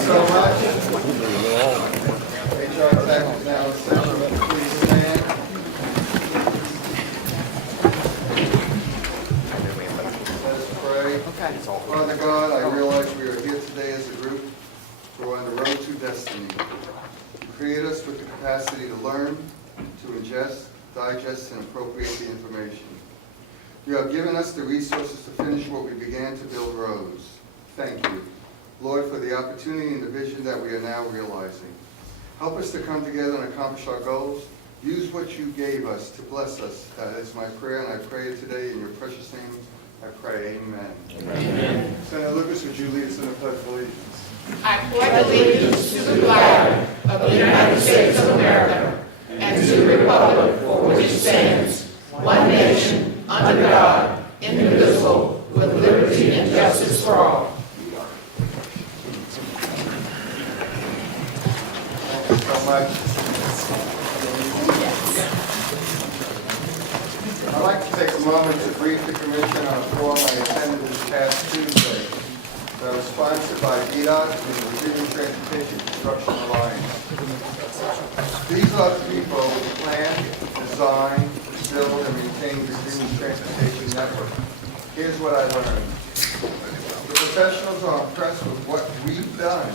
So much. Hrtac is now in session. Please stand. Let us pray. Father God, I realize we are here today as a group who are on the road to destiny. Create us with the capacity to learn, to ingest, digest, and appropriate the information. You have given us the resources to finish what we began to build roads. Thank you, Lord, for the opportunity and the vision that we are now realizing. Help us to come together and accomplish our goals. Use what you gave us to bless us. That is my prayer, and I pray it today in your precious name. I pray, amen. Amen. Senator Lucas, would you lead us in the Pledge of Allegiance? I pledge allegiance to the flag of the United States of America and to the republic for which it stands, one nation, under God, indivisible, with liberty and justice for all. Thank you so much. I'd like to take a moment to brief the Commission on a forum I attended this past Tuesday that was sponsored by Hrtac and the Virginia Transportation Construction Alliance. These are the people who plan, design, build, and maintain Virginia's transportation network. Here's what I learned. The professionals are impressed with what we've done,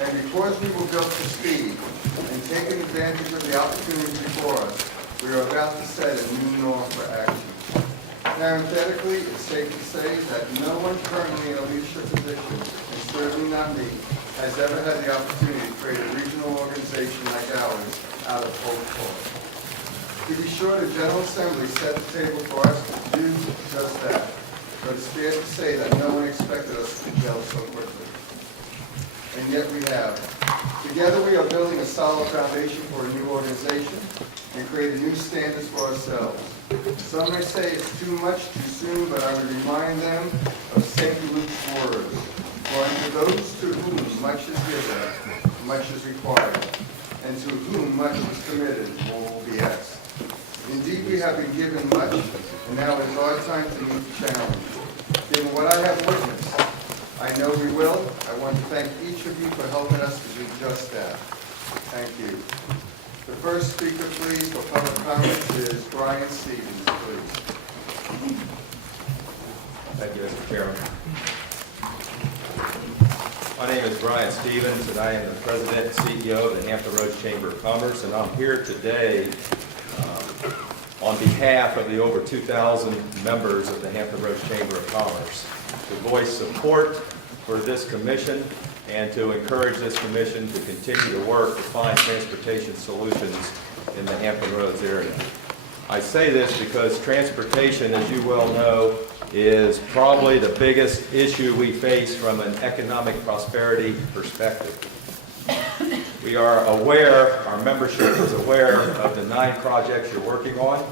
and because we were built for speed and taking advantage of the opportunities before us, we are about to set a new norm for action. Parenthetically, it's safe to say that no one currently in a leadership position, and certainly not me, has ever had the opportunity to create a regional organization like ours out of whole cloth. To be sure, the General Assembly set the table for us to do just that, but it's fair to say that no one expected us to gel so quickly. And yet we have. Together we are building a solid foundation for a new organization and creating new standards for ourselves. Some may say it's too much too soon, but I would remind them of St. Luke's words. For unto those to whom much is given, much is required, and to whom much is committed, more will be asked. Indeed, we have been given much, and now it is our time to meet the challenge. Given what I have witnessed, I know we will. I want to thank each of you for helping us to do just that. Thank you. The first speaker, please, for public comment is Brian Stevens, please. Thank you, Mr. Chairman. My name is Brian Stevens, and I am the President and CEO of the Hampton Roads Chamber of Commerce, and I'm here today on behalf of the over 2,000 members of the Hampton Roads Chamber of Commerce to voice support for this commission and to encourage this commission to continue to work to find transportation solutions in the Hampton Roads area. I say this because transportation, as you well know, is probably the biggest issue we face from an economic prosperity perspective. We are aware, our membership is aware of the 9 projects you're working on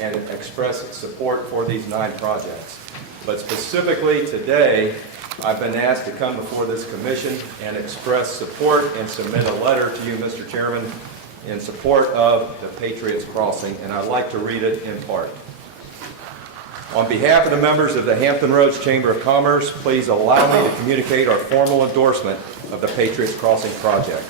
and express support for these 9 projects. But specifically today, I've been asked to come before this commission and express support and submit a letter to you, Mr. Chairman, in support of the Patriots Crossing, and I'd like to read it in part. On behalf of the members of the Hampton Roads Chamber of Commerce, please allow me to communicate our formal endorsement of the Patriots Crossing project.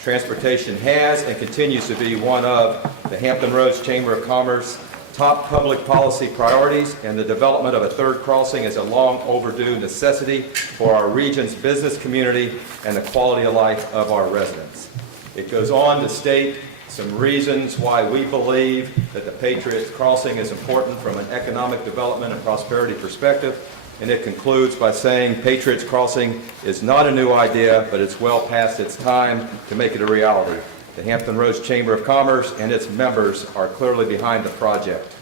Transportation has and continues to be one of the Hampton Roads Chamber of Commerce top public policy priorities, and the development of a 3rd crossing is a long overdue necessity for our region's business community and the quality of life of our residents. It goes on to state some reasons why we believe that the Patriots Crossing is important from an economic development and prosperity perspective, and it concludes by saying Patriots Crossing is not a new idea, but it's well past its time to make it a reality. The Hampton Roads Chamber of Commerce and its members are clearly behind the project.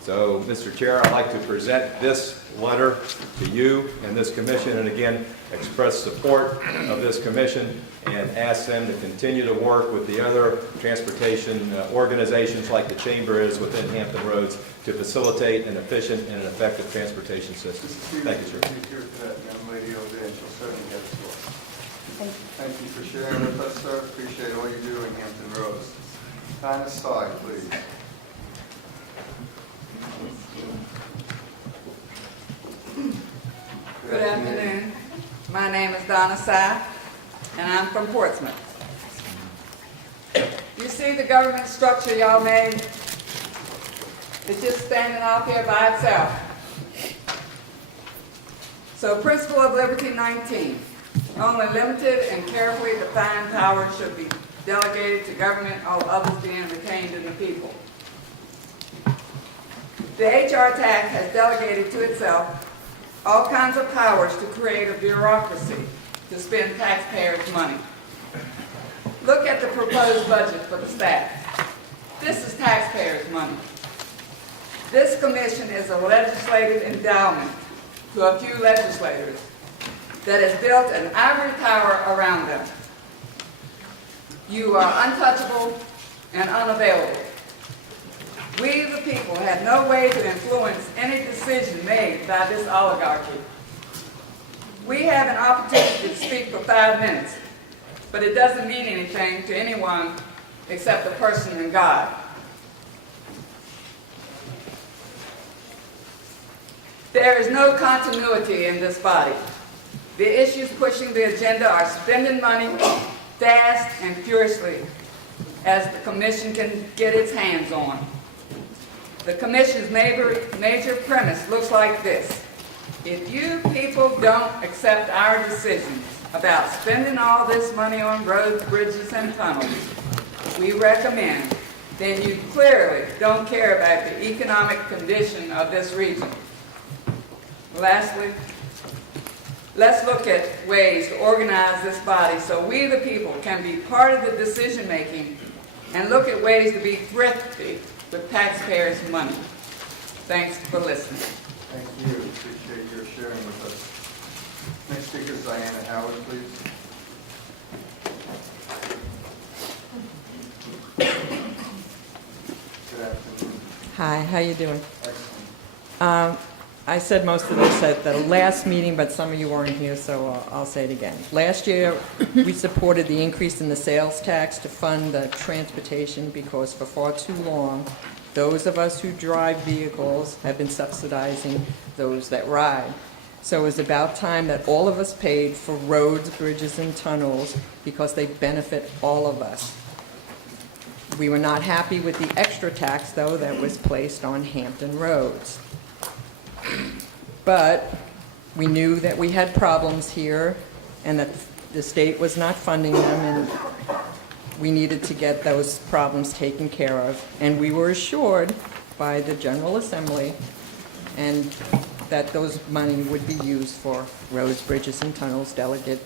So, Mr. Chair, I'd like to present this letter to you and this commission, and again, express support of this commission and ask them to continue to work with the other transportation organizations like the Chamber is within Hampton Roads to facilitate an efficient and an effective transportation system. Thank you, sir. Thank you to that young lady over there, and she'll certainly get it to us. Thank you for sharing with us, sir. Appreciate all you do in Hampton Roads. Time aside, please. Good afternoon. My name is Donna Sy. and I'm from Portsmouth. You see the government structure y'all made? It's just standing out there by itself. So Principle of Liberty 19, only limited and carefully defined powers should be delegated to government, all others being retained in the people. The Hrtac has delegated to itself all kinds of powers to create a bureaucracy to spend taxpayers' money. Look at the proposed budget for the staff. This is taxpayers' money. This commission is a legislative endowment to a few legislators that has built an ivory tower around them. You are untouchable and unavailable. We, the people, have no way to influence any decision made by this oligarchy. We have an opportunity to speak for 5 minutes, but it doesn't mean anything to anyone except the person in God. There is no continuity in this body. The issues pushing the agenda are spending money fast and furiously as the commission can get its hands on. The commission's major premise looks like this. If you people don't accept our decisions about spending all this money on roads, bridges, and tunnels, we recommend, then you clearly don't care about the economic condition of this region. Lastly, let's look at ways to organize this body so we, the people, can be part of the decision-making and look at ways to be thrifty with taxpayers' money. Thanks for listening. Thank you. Appreciate your sharing with us. Next speaker is Diana Howard, please. Good afternoon. Hi, how you doing? Excellent. I said most of this at the last meeting, but some of you weren't here, so I'll say it again. Last year, we supported the increase in the sales tax to fund the transportation because for far too long, those of us who drive vehicles have been subsidizing those that ride. So it was about time that all of us paid for roads, bridges, and tunnels because they benefit all of us. We were not happy with the extra tax, though, that was placed on Hampton roads. But we knew that we had problems here and that the state was not funding them, and we needed to get those problems taken care of. And we were assured by the General Assembly and that those money would be used for roads, bridges, and tunnels. Delegate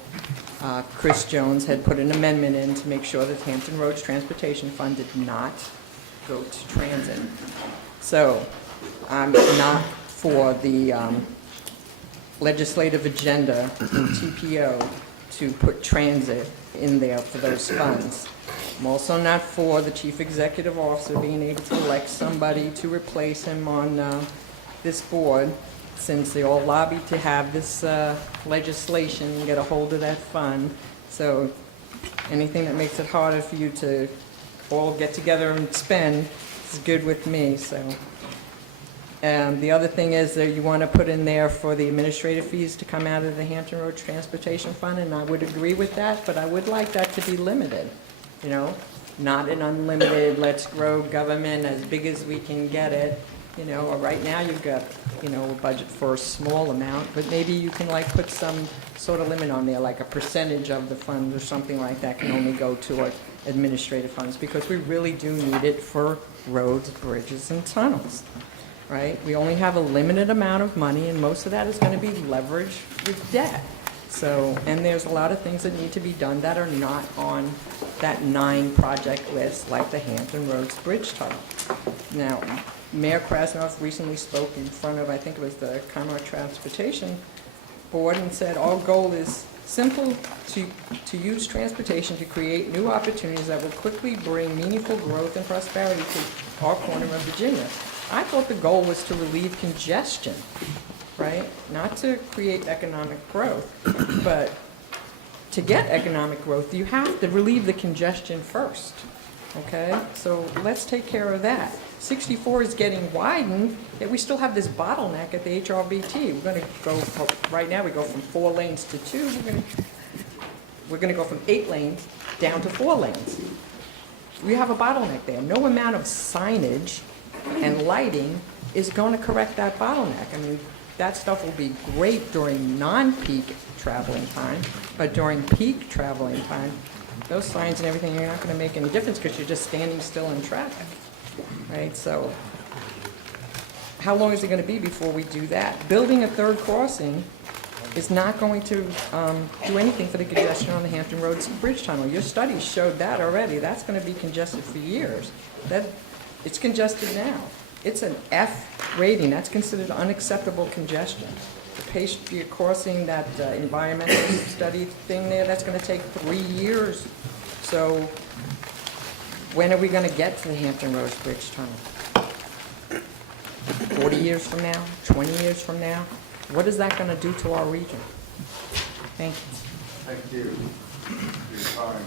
Chris Jones had put an amendment in to make sure that Hampton Roads Transportation Fund did not go to transit. So I'm not for the legislative agenda in TPO to put transit in there for those funds. I'm also not for the chief executive officer being able to elect somebody to replace him on this board, since they all lobbied to have this legislation and get a hold of that fund. So anything that makes it harder for you to all get together and spend is good with me. So. The other thing is that you want to put in there for the administrative fees to come out of the Hampton Road Transportation Fund, and I would agree with that, but I would like that to be limited, you know, not an unlimited, let's grow government as big as we can get it. You know, right now you've got, you know, a budget for a small amount, but maybe you can like put some sort of limit on there, like a percentage of the funds or something like that can only go toward administrative funds, because we really do need it for roads, bridges, and tunnels. Right? We only have a limited amount of money, and most of that is going to be leveraged with debt. So, and there's a lot of things that need to be done that are not on that 9-project list, like the Hampton Roads Bridge Tunnel. Now, Mayor Krasnoff recently spoke in front of, I think it was the Commonwealth Transportation Board, and said our goal is simple: to use transportation to create new opportunities that will quickly bring meaningful growth and prosperity to our corner of Virginia. I thought the goal was to relieve congestion, right? Not to create economic growth. But to get economic growth, you have to relieve the congestion first, okay? So let's take care of that. 64 is getting widened, yet we still have this bottleneck at the HRBT. We're going to go, right now we go from 4 lanes to 2. we're gonna go from 8 lanes down to 4 lanes. We have a bottleneck there. No amount of signage and lighting is gonna correct that bottleneck. I mean, that stuff will be great during non-peak traveling time, but during peak traveling time, those signs and everything are not gonna make any difference because you're just standing still in traffic, right? So how long is it gonna be before we do that? Building a third crossing is not going to do anything for the congestion on the Hampton Roads Bridge Tunnel. Your studies showed that already. That's gonna be congested for years. It's congested now. It's an F rating. That's considered unacceptable congestion. The Patriot Crossing, that environmental study thing there, that's gonna take 3 years. So when are we gonna get to the Hampton Roads Bridge Tunnel? 40 years from now? 20 years from now? What is that gonna do to our region? Thank you. Thank you for your time.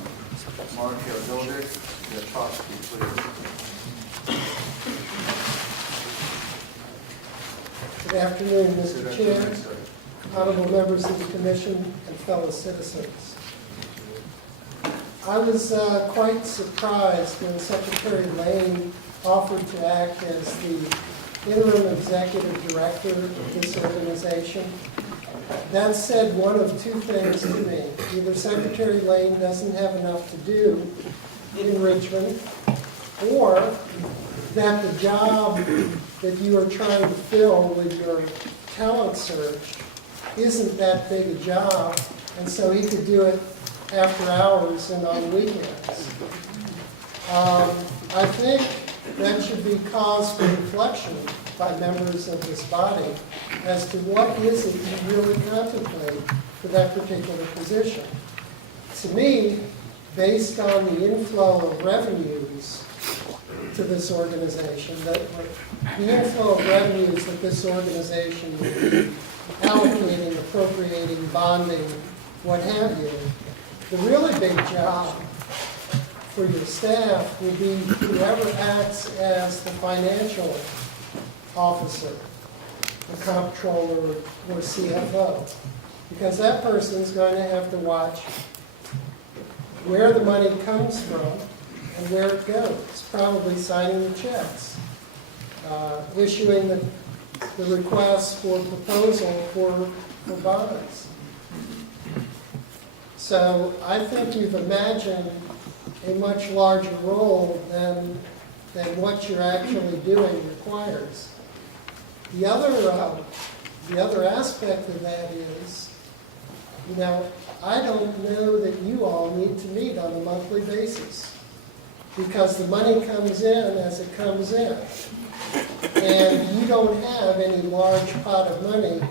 Marcia Hildick, Yachowski, please. Good afternoon, Good Mr. Chair, afternoon, sir. honorable members of the commission, and fellow citizens. I was quite surprised when Secretary Lane offered to act as the interim executive director of this organization. That said one of two things to me. Either Secretary Lane doesn't have enough to do in Richmond, or that the job that you are trying to fill with your talent search isn't that big a job, and so he could do it after hours and on weekends. I think that should be cause for reflection by members of this body as to what is it you really contemplate for that particular position. To me, based on the inflow of revenues to this organization, the inflow of revenues that this organization will be allocating, appropriating, bonding, what have you, the really big job for your staff will be whoever acts as the financial officer, the comptroller or CFO, because that person's going to have to watch where the money comes from and where it goes, probably signing the checks, issuing the requests for proposal for bonds. So I think you've imagined a much larger role than what you're actually doing requires. The other aspect of that is, I don't know that you all need to meet on a monthly basis, because the money comes in as it comes in. And you don't have any large pot of money to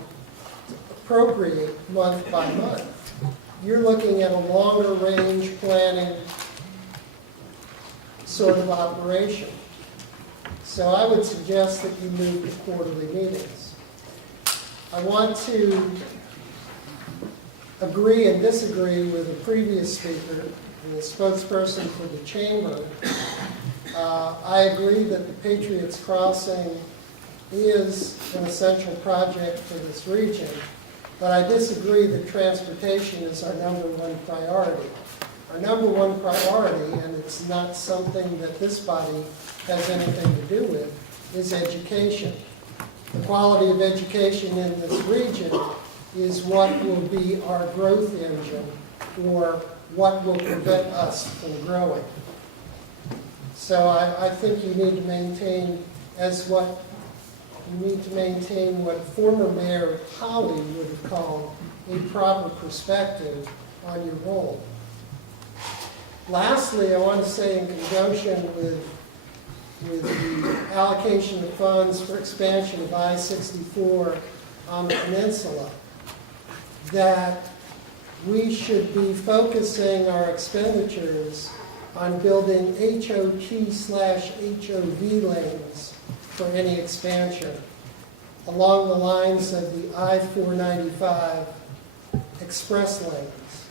appropriate month by month. You're looking at a longer range planning sort of operation. So I would suggest that you move to quarterly meetings. I want to agree and disagree with the previous speaker, the spokesperson for the chamber. I agree that the Patriots Crossing is an essential project for this region, but I disagree that transportation is our #1 priority. Our #1 priority, and it's not something that this body has anything to do with, is education. The quality of education in this region is what will be our growth engine, or what will prevent us from growing. So I think you need to maintain what former Mayor Holly would have called a proper perspective on your role. Lastly, I want to say, in conjunction with the allocation of funds for expansion of I-64 on the peninsula, that we should be focusing our expenditures on building HOT/HOV lanes for any expansion along the lines of the I-495 express lanes.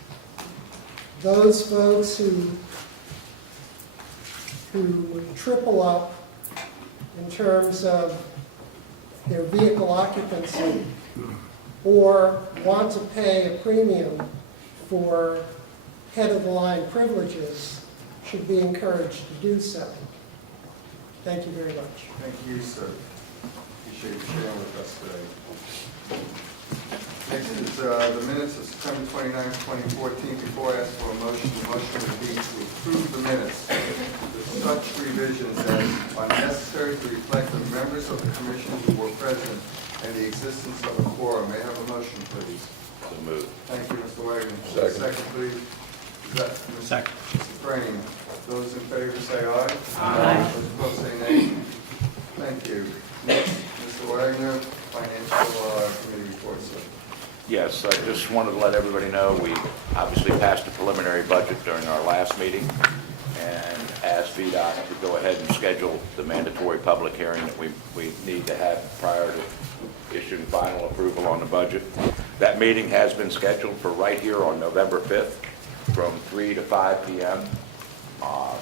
Those folks who triple up in terms of their vehicle occupancy, or want to pay a premium for head-of-the-line privileges should be encouraged to do so. Thank you very much. Thank you, sir. Appreciate you sharing with us today. Next is the minutes of September 29, 2014. Before I ask for a motion, the motion would be to approve the minutes with such revisions as are necessary to reflect the members of the commission who were present and the existence of a quorum. May I have a motion, please? So moved. Thank you, Mr. Wagner. Second. Please. Is that Second. Mr. Frame? Those in favor say aye. Aye. Those opposed say nay. Thank you. Next, Mr. Wagner, Financial Committee report, sir. Yes, I just wanted to let everybody know, we obviously passed a preliminary budget during our last meeting and asked VDOT to go ahead and schedule the mandatory public hearing that we need to have prior to issuing final approval on the budget. That meeting has been scheduled for right here on November 5th from 3 to 5 p.m.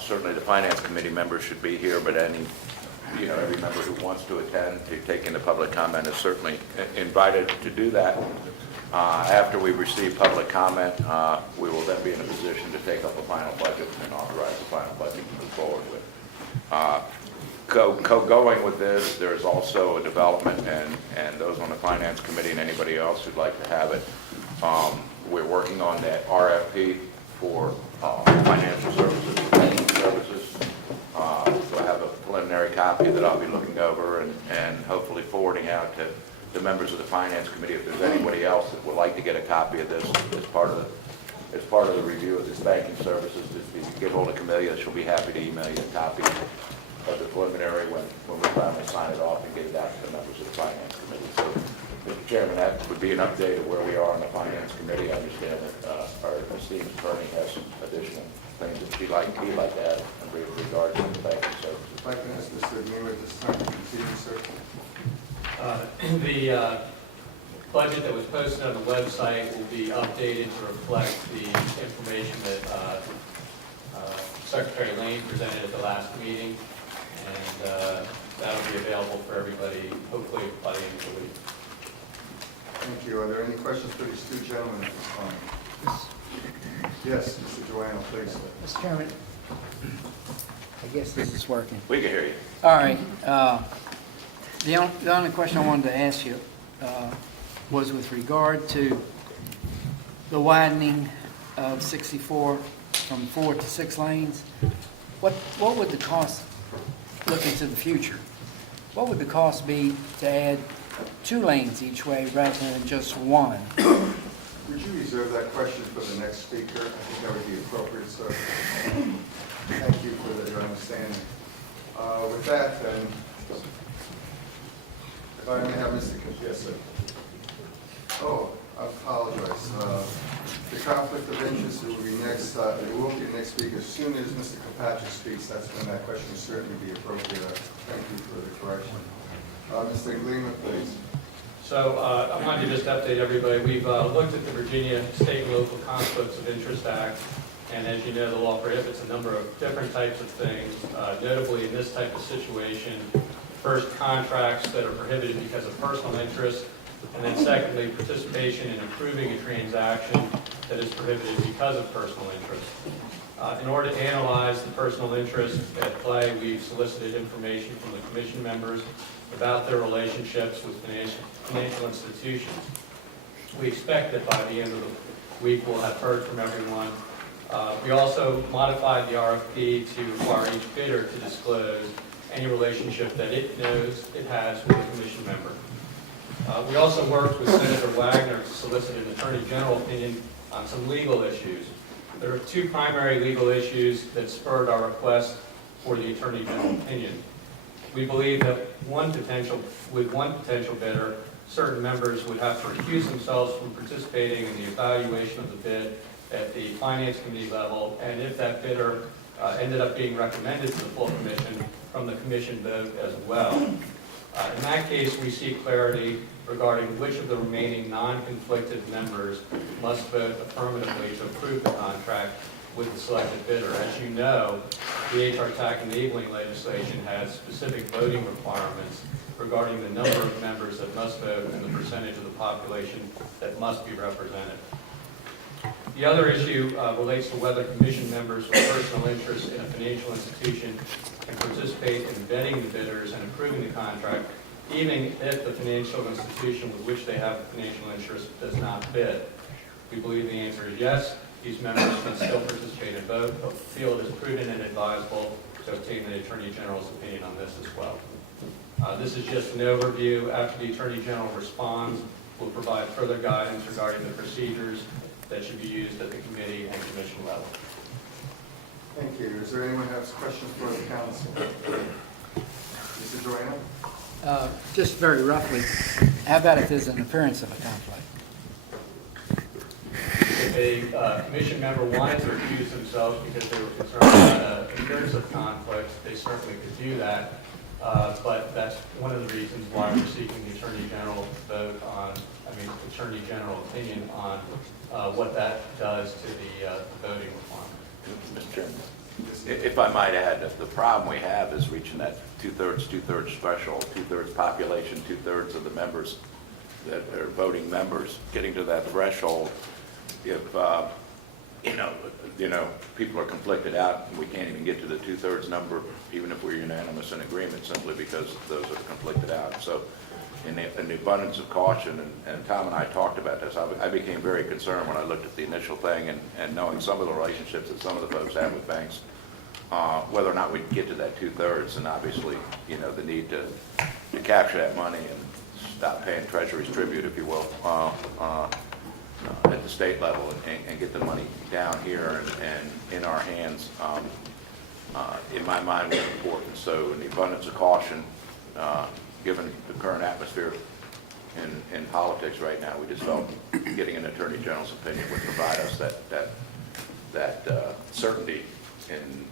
Certainly the Finance Committee members should be here, but every member who wants to attend to take in the public comment is certainly invited to do that. After we receive public comment, we will then be in a position to take up the final budget and authorize the final budget to move forward with. Going with this, there's also a development, and those on the Finance Committee and anybody else who'd like to have it, we're working on that RFP for financial services, banking services. So I have a preliminary copy that I'll be looking over and hopefully forwarding out to the members of the Finance Committee. If there's anybody else that would like to get a copy of this as part of the review of this banking services, if you get hold of Camellia, she'll be happy to email you a copy of the preliminary when we finally sign it off and get it out to the members of the Finance Committee. So, Mr. Chairman, that would be an update of where we are on the Finance Committee. I understand that our esteemed attorney has some additional things that he'd like to add in regard to the banking services. If I can ask Mr. Green at this time to continue, sir. The budget that was posted on the website will be updated to reflect the information that Secretary Lane presented at the last meeting, and that'll be available for everybody, hopefully by the end of the week. Thank you. Are there any questions for these two gentlemen at this time? Yes, Mr. Joanna, please. Mr. Chairman, I guess this is working. We can hear you. All right. The only question I wanted to ask you was with regard to the widening of 64 from 4 to 6 lanes. What would the cost, looking to the future, what would the cost be to add 2 lanes each way rather than just 1? Would you reserve that question for the next speaker? I think that would be appropriate, sir. Thank you for your understanding. With that, then, if I may have Mr. Yes, sir. Oh, I apologize. The conflict of interest will be next. It will be the next speaker. As soon as Mr. Kirkpatrick speaks, that's when that question will certainly be appropriate. Thank you for the correction. Mr. Gleeman, please. So I wanted to just update everybody. We've looked at the Virginia State and Local Conflicts of Interest Act, and as you know, the law prohibits a number of different types of things. Notably, in this type of situation, first, contracts that are prohibited because of personal interest, and then secondly, participation in approving a transaction that is prohibited because of personal interest. In order to analyze the personal interest at play, we've solicited information from the commission members about their relationships with financial institutions. We expect that by the end of the week we'll have heard from everyone. We also modified the RFP to require each bidder to disclose any relationship that it knows it has with a commission member. We also worked with Senator Wagner to solicit an Attorney General opinion on some legal issues. There are 2 primary legal issues that spurred our request for the Attorney General opinion. We believe that with one potential bidder, certain members would have to recuse themselves from participating in the evaluation of the bid at the Finance Committee level, and if that bidder ended up being recommended to the full commission, from the commission vote as well. In that case, we seek clarity regarding which of the remaining non-conflicted members must vote affirmatively to approve the contract with the selected bidder. As you know, the Hrtac enabling legislation has specific voting requirements regarding the number of members that must vote and the percentage of the population that must be represented. The other issue relates to whether commission members with personal interest in a financial institution can participate in vetting the bidders and approving the contract, even if the financial institution with which they have a financial interest does not bid. We believe the answer is yes. These members can still participate in both, but feel it is prudent and advisable to obtain the Attorney General's opinion on this as well. This is just an overview. After the Attorney General responds, we'll provide further guidance regarding the procedures that should be used at the committee and commission level. Thank you. Is there anyone who has questions for the council? Mrs. Joanna? Just very roughly, how about if there's an appearance of a conflict? If a commission member wanted to recuse themselves because they were concerned about an appearance of conflict, they certainly could do that. But that's one of the reasons why we're seeking the Attorney General vote on, Attorney General opinion on what that does to the voting requirement. Mr. Chairman, if I might add, the problem we have is reaching that two-thirds threshold, two-thirds population, two-thirds of the members that are voting members, getting to that threshold. If people are conflicted out, and we can't even get to the two-thirds number, even if we're unanimous in agreement, simply because those are conflicted out. So, in the abundance of caution, and Tom and I talked about this, I became very concerned when I looked at the initial thing and knowing some of the relationships that some of the folks have with banks, whether or not we get to that two-thirds, and obviously, the need to capture that money and stop paying Treasury's tribute, if you will, at the state level and get the money down here and in our hands, in my mind, was important. So in the abundance of caution, given the current atmosphere in politics right now, we just felt getting an Attorney General's opinion would provide us that certainty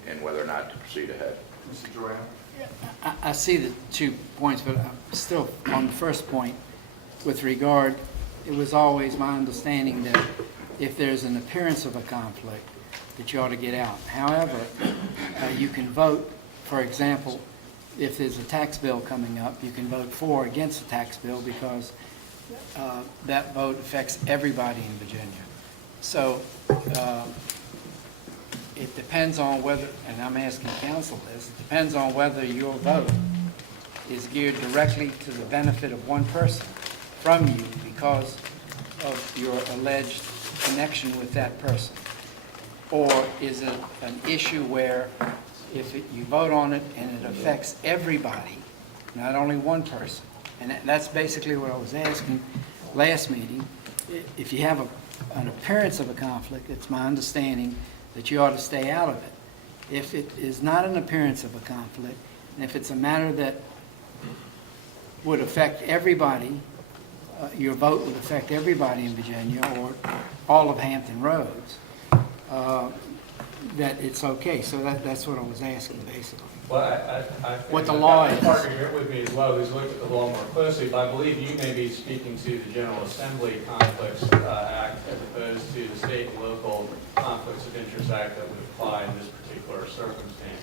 in whether or not to proceed ahead. Mr. Joanna? I see the 2 points, but I'm still on the first point with regard. It was always my understanding that if there's an appearance of a conflict, that you ought to get out. However, you can vote, for example, if there's a tax bill coming up, you can vote for or against the tax bill because that vote affects everybody in Virginia. So it depends on whether, and I'm asking council this, it depends on whether your vote is geared directly to the benefit of one person from you because of your alleged connection with that person. Or is it an issue where if you vote on it and it affects everybody, not only one person? And that's basically what I was asking last meeting. If you have an appearance of a conflict, it's my understanding that you ought to stay out of it. If it is not an appearance of a conflict, and if it's a matter that would affect everybody, your vote would affect everybody in Virginia or all of Hampton Roads, that it's okay. So that's what I was asking, basically. Well, I think What the law is. partner here with me as well, who's looked at the law more closely, but I believe you may be speaking to the General Assembly Conflicts Act as opposed to the State and Local Conflicts of Interest Act that would apply in this particular circumstance.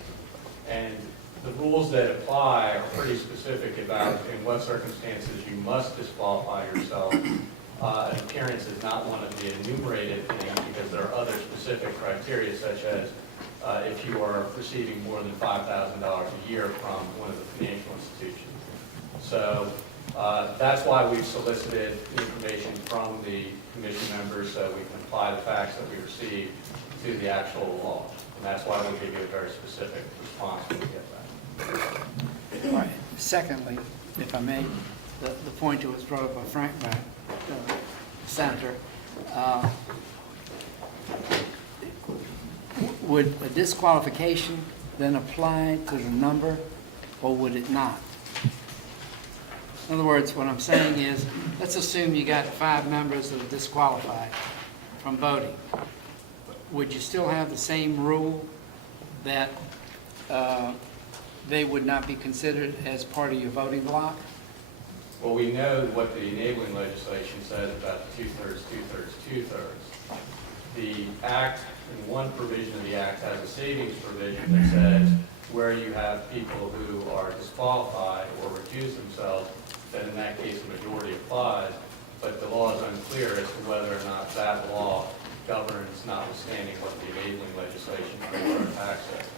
And the rules that apply are pretty specific about in what circumstances you must disqualify yourself. An appearance is not one of the enumerated things because there are other specific criteria such as if you are receiving more than $5,000 a year from one of the financial institutions. So that's why we've solicited information from the commission members so we can apply the facts that we receive to the actual law. And that's why we'll give you a very specific response when we get that. All right. Secondly, if I may, the point that was brought up by Frank, Senator, would a disqualification then apply to the number, or would it not? In other words, what I'm saying is, let's assume you got 5 members that are disqualified from voting. Would you still have the same rule that they would not be considered as part of your voting block? Well, we know what the enabling legislation says about two-thirds, two-thirds, two-thirds. The act, in one provision of the act, has a savings provision that says where you have people who are disqualified or recuse themselves, then in that case the majority applies, but the law is unclear as to whether or not that law governance notwithstanding what the enabling legislation under our tax act.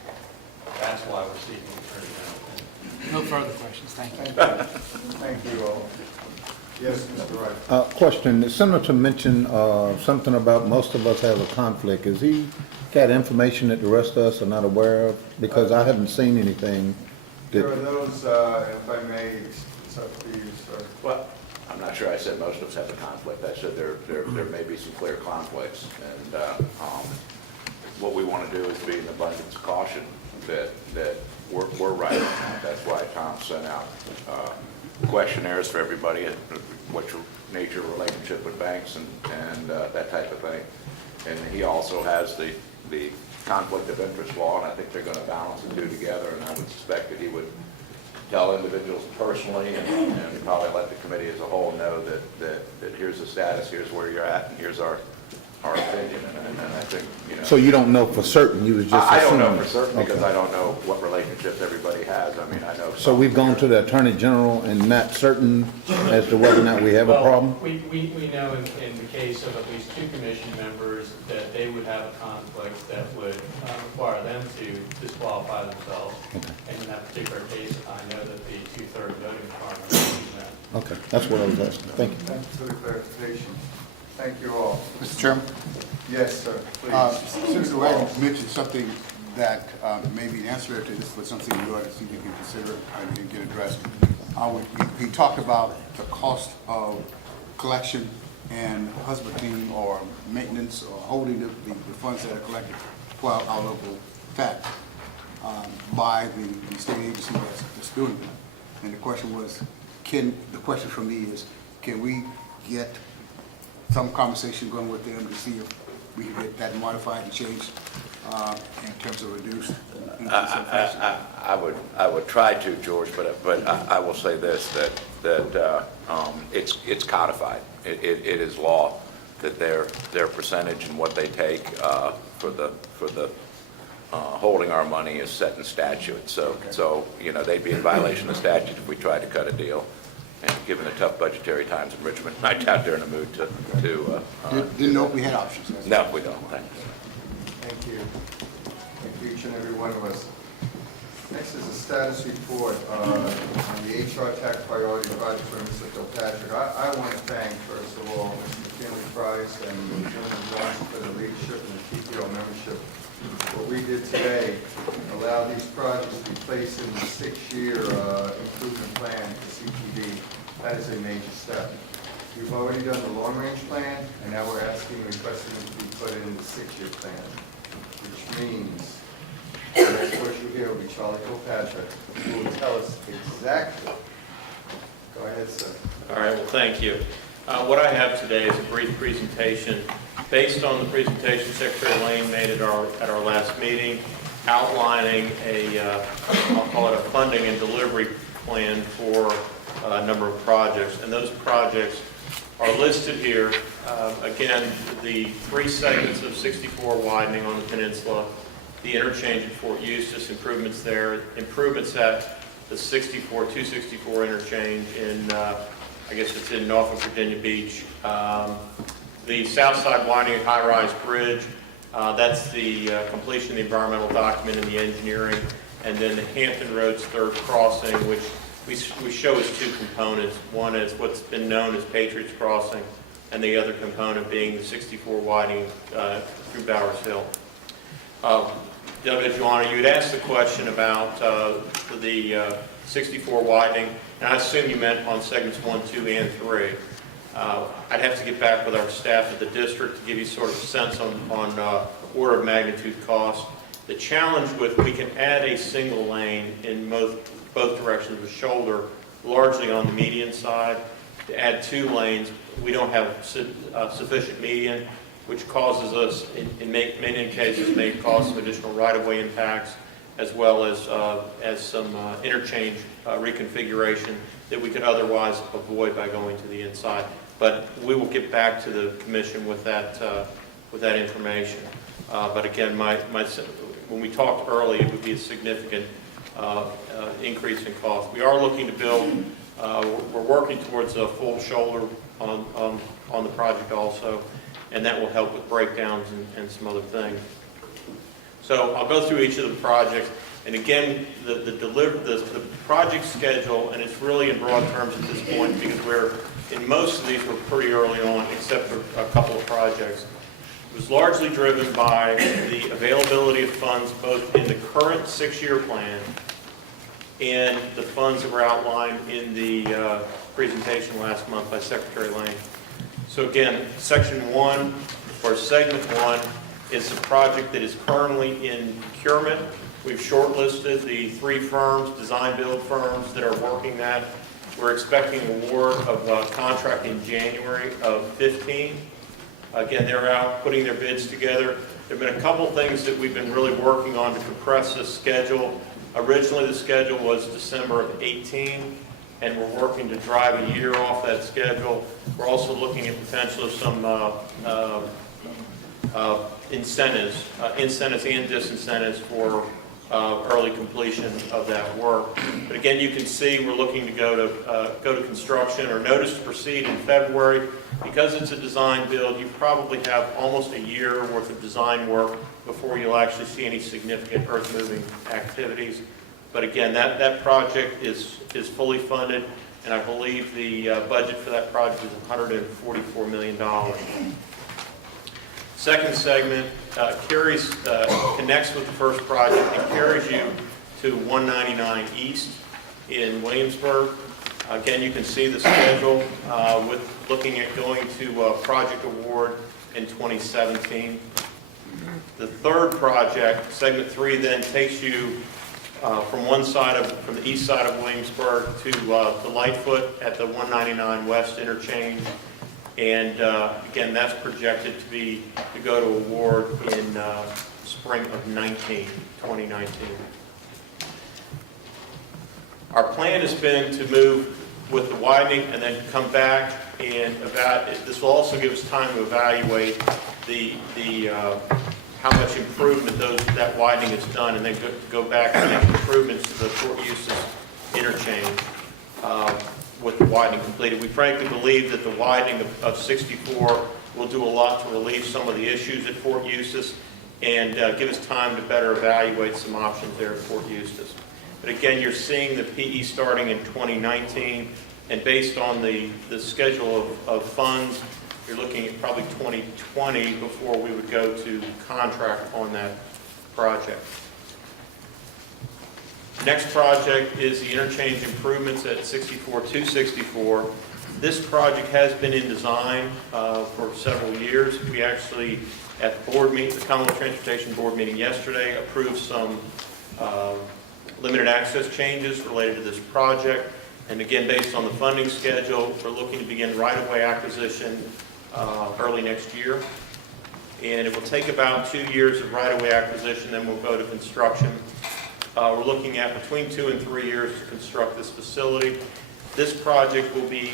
That's why we're seeking attorney general opinion. No further questions, thank you. Thank you all. Yes, Mr. Wright. Question, the senator mentioned something about most of us have a conflict. Has he got information that the rest of us are not aware of? Because I haven't seen anything There are that, those, if I may, it's up to you, sir. Well, I'm not sure I said most of us have a conflict. I said there may be some clear conflicts. And what we want to do is be an abundance of caution that we're right on that. That's why Tom sent out questionnaires for everybody, what's your nature of relationship with banks and that type of thing. And he also has the conflict of interest law, and I think they're going to balance the two together, and I would suspect that he would tell individuals personally and probably let the committee as a whole know that here's the status, here's where you're at, and here's our opinion. And I think, you know. so you don't know for certain, you was just I don't assuming? know for certain because Okay. I don't know what relationships everybody has. I mean, I know. So we've gone to the Attorney General and not certain as to whether or not we have a Well, problem? We know in the case of at least 2 commission members that they would have a conflict that would require them to disqualify themselves. Okay. And in that particular case, I know that the 2/3 voting requirement is met. Okay, that's what I was asking. Thank you. Thank you for the clarification. Thank you all. Mr. Chairman, Yes, sir, please. Senator Wright mentioned something that may be an answer to this, but something you ought to see if you can consider and get addressed. He talked about the cost of collection and husbanding or maintenance or holding the funds that are collected while our local tax by the state agency that's doing that. And the question was, the question for me is, can we get some conversation going with them to see if we can get that modified and changed in terms of reduced? I would try to, George, but I will say this, that it's codified. It is law that their percentage and what they take for the holding our money is set in statute. So you know, they'd be in violation of statute if we tried to cut a deal. And given the tough budgetary times in Richmond, I doubt they're in a mood to Didn't know if we had options. no, we don't. Thanks. Thank you. Thank you, each and every one of us. Next is a status report on the Hrtac priority project for Mr. Kilpatrick. I want to thank, first of all, Mr. McKinley Price and Chairman Johnson for the leadership and the TPO membership. What we did today allowed these projects to be placed in the 6-year improvement plan for CPD. That is a major step. We've already done the long-range plan, and now we're requesting it to be put in the 6-year plan, which means the next person here will be Charlie Kilpatrick, who will tell us exactly. Go ahead, sir. All right, well, thank you. What I have today is a brief presentation based on the presentation Secretary Lane made at our last meeting, outlining I'll call it a funding and delivery plan for a number of projects. And those projects are listed here. Again, the 3 segments of 64 widening on the peninsula, the interchange at Fort Eustis, improvements there, improvements at the 264 interchange in, I guess it's in Norfolk, Virginia Beach. The south side widening high-rise bridge, that's the completion of the environmental document and the engineering. And then the Hampton Roads third crossing, which we show as 2 components. One is what's been known as Patriots Crossing, and the other component being the 64 widening through Bowers Hill. Joanna, you had asked the question about the 64 widening, and I assume you meant on segments 1, 2, and 3. I'd have to get back with our staff at the district to give you sort of a sense on order of magnitude cost. The challenge with, we can add a single lane in both directions of the shoulder, largely on the median side. To add 2 lanes, we don't have sufficient median, which causes us, in many cases, may cause some additional right-of-way impacts, as well as some interchange reconfiguration that we could otherwise avoid by going to the inside. But we will get back to the commission with that information. But again, when we talked early, it would be a significant increase in cost. We are looking to build. We're working towards a full shoulder on the project also. and that will help with breakdowns and some other things. So I'll go through each of the projects. And again, the project schedule, and it's really in broad terms at this point because in most of these we're pretty early on, except for a couple of projects. It was largely driven by the availability of funds both in the current 6-year plan and the funds that were outlined in the presentation last month by Secretary Lane. So again, Section 1, or Segment 1, is a project that is currently in procurement. We've shortlisted the 3 firms, design-build firms, that are working that. We're expecting award of contract in January of 15. Again, they're out putting their bids together. There have been a couple things that we've been really working on to compress this schedule. Originally, the schedule was December of 18, and we're working to drive a year off that schedule. We're also looking at potential of some incentives and disincentives for early completion of that work. But again, you can see we're looking to go to construction or notice to proceed in February. Because it's a design build, you probably have almost a year worth of design work before you'll actually see any significant earth moving activities. But again, that project is fully funded, and I believe the budget for that project is $144 million. Second segment connects with the first project and carries you to 199 East in Williamsburg. Again, you can see the schedule with looking at going to project award in 2017. The third project, segment 3, then takes you from the east side of Williamsburg to the Lightfoot at the 199 West interchange. And again, that's projected to go to award in spring of 2019. Our plan has been to move with the widening and then come back and this will also give us time to evaluate how much improvement that widening has done, and then go back and make improvements to the Fort Eustis interchange with the widening completed. We frankly believe that the widening of 64 will do a lot to relieve some of the issues at Fort Eustis and give us time to better evaluate some options there at Fort Eustis. But again, you're seeing the PE starting in 2019, and based on the schedule of funds, you're looking at probably 2020 before we would go to contract on that project. Next project is the interchange improvements at 64-264. This project has been in design for several years. We actually, at the board meeting, the Commonwealth Transportation Board meeting yesterday, approved some limited access changes related to this project. And again, based on the funding schedule, we're looking to begin right-of-way acquisition early next year. And it will take about 2 years of right-of-way acquisition, then we'll go to construction. We're looking at between 2 and 3 years to construct this facility. This project will be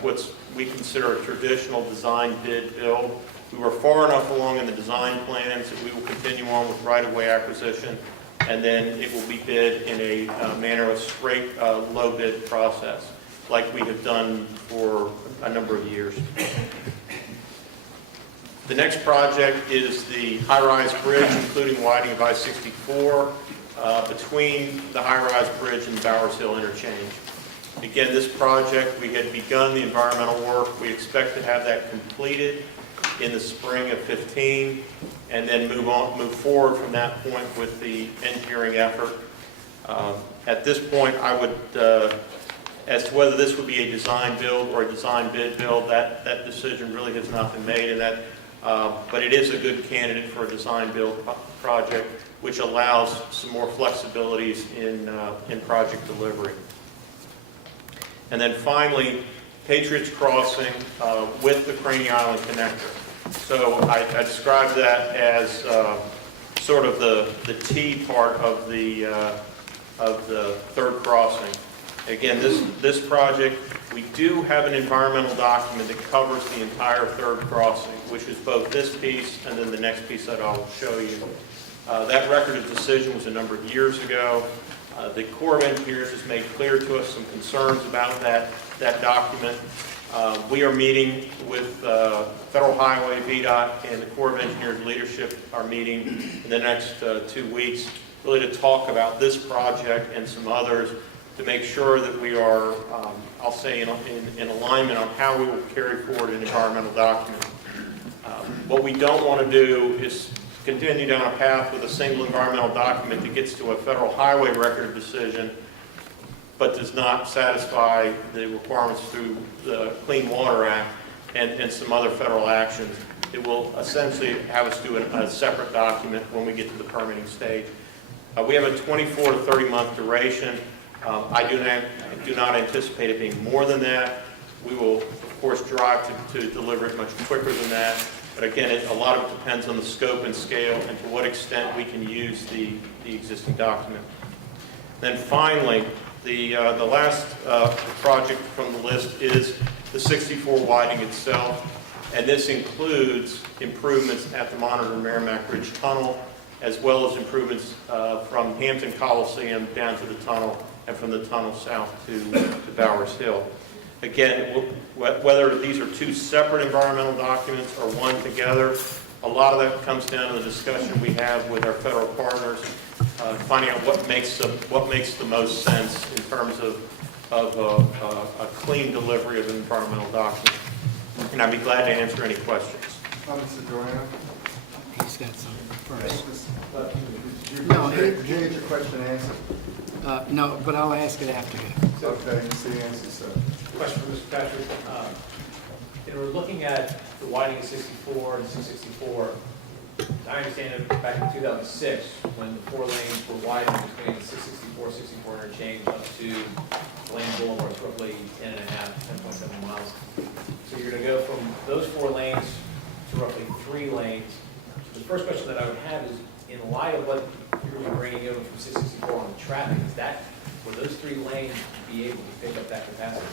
what we consider a traditional design bid build. We were far enough along in the design plans that we will continue on with right-of-way acquisition, and then it will be bid in a manner of straight low bid process, like we have done for a number of years. The next project is the high-rise bridge, including widening of I-64 between the high-rise bridge and the Bowers Hill interchange. Again, this project, we had begun the environmental work. We expect to have that completed in the spring of 15, and then move forward from that point with the engineering effort. At this point, I would, as to whether this would be a design build or a design bid build, that decision really has not been made, but it is a good candidate for a design build project, which allows some more flexibilities in project delivery. And then finally, Patriots Crossing with the Craney Island connector. So I described that as sort of the T part of the third crossing. Again, this project, we do have an environmental document that covers the entire third crossing, which is both this piece and then the next piece that I'll show you. That record of decision was a number of years ago. The Corps of Engineers has made clear to us some concerns about that document. We are meeting with Federal Highway, VDOT, and the Corps of Engineers leadership are meeting in the next 2 weeks, really to talk about this project and some others to make sure that we are, I'll say, in alignment on how we will carry forward an environmental document. What we don't want to do is continue down a path with a single environmental document that gets to a federal highway record of decision but does not satisfy the requirements through the Clean Water Act and some other federal actions. It will essentially have us do a separate document when we get to the permitting stage. We have a 24 to 30 month duration. I do not anticipate it being more than that. We will, of course, drive to deliver it much quicker than that. But again, a lot of it depends on the scope and scale and to what extent we can use the existing document. Then finally, the last project from the list is the 64 widening itself, and this includes improvements at the Monitor Merrimack Ridge Tunnel, as well as improvements from Hampton Coliseum down to the tunnel, and from the tunnel south to Bowers Hill. Again, whether these are two separate environmental documents or one together, a lot of that comes down to the discussion we have with our federal partners, finding out what makes the most sense in terms of a clean delivery of an environmental document. And I'd be glad to answer any questions. Mr. Durano? He's got something first. Did you get your question answered? No, but I'll ask it after you. Okay, you see the answer, sir. Question for Mr. Patrick. We're looking at the widening of 64 and 664. I understand it back in 2006 when the 4 lanes were widened between 664, 64 interchange up to Lane Boulevard, it's roughly 10.7 miles. So you're going to go from those 4 lanes to roughly 3 lanes. The first question that I would have is, in light of what you're going to be bringing over from 664 on the traffic, will those 3 lanes be able to pick up that capacity?